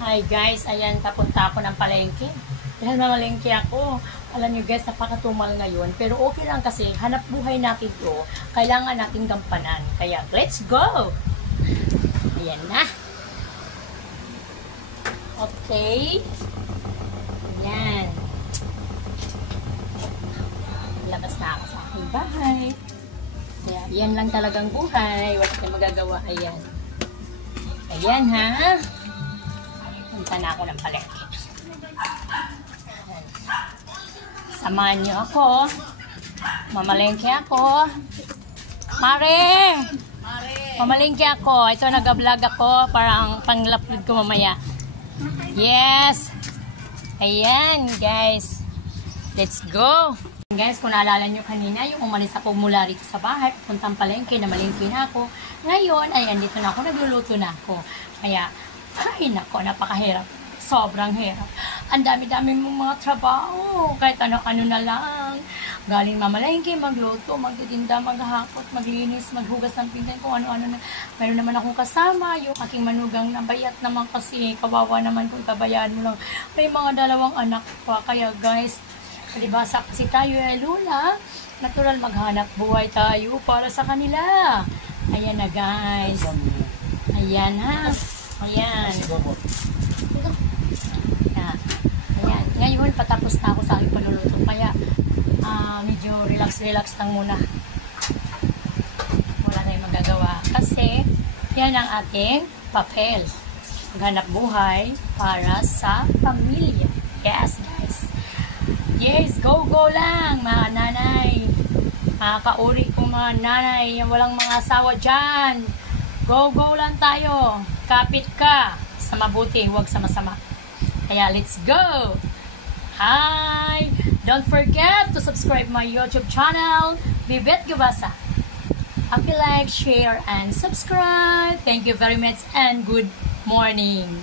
Hi guys, ayan, papunta ako ng palengke. Dahil mamalengke ako. Alam nyo guys, napakatumal ngayon. Pero okay lang kasi, hanap buhay natin to. Kailangan natin gampanan. Kaya, let's go! Ayan na. Okay. Ayan. Labas na ako sa aking bahay. Kaya, yan lang talagang buhay. Wala tayong magagawa. Ayan. Ayan ha. Punta na ako ng palengke. Samahan nyo ako. Mamalengke ako. Mare! Mamalengke ako. Ito, nag-vlog ako. Parang pang-upload ko mamaya. Yes! Ayan, guys. Let's go! Guys, kung naalala nyo kanina, yung umalis ako mula rito sa bahay, puntang palengke, namalengke na ako. Ngayon, ayan, dito na ako, nagluluto na ako. Kaya, ay nako, napakahirap. Sobrang hirap. Ang dami-dami mong mga trabaho. Kahit ano-ano na lang. Galing mamalengke, magluto, magtitinda, maghakot, maglinis, maghugas ng pinggan, kung ano-ano na. Mayroon naman akong kasama, yung aking manugang na bayat naman kasi, kawawa naman kung kabayaan mo lang. May mga dalawang anak pa. Kaya guys, palibasa kasi tayo luna, natural maghanap buhay tayo para sa kanila. Ayan na guys. Ayan ha. Ayan. Ayan. Ngayon, patapos na ako sa aking panuluto. Kaya, medyo relax lang muna. Wala tayong magagawa. Kasi, yan ang ating papel. Maghanap buhay para sa pamilya. Yes, guys. Yes, go lang, mga nanay. Mga kauri kong mga nanay. Walang mga asawa dyan. Go lang tayo. Kapit ka sa mabuti, huwag sa masama. Kaya let's go! Hi! Don't forget to subscribe my YouTube channel, Bibet Gabasa. Happy like, share, and subscribe. Thank you very much and good morning.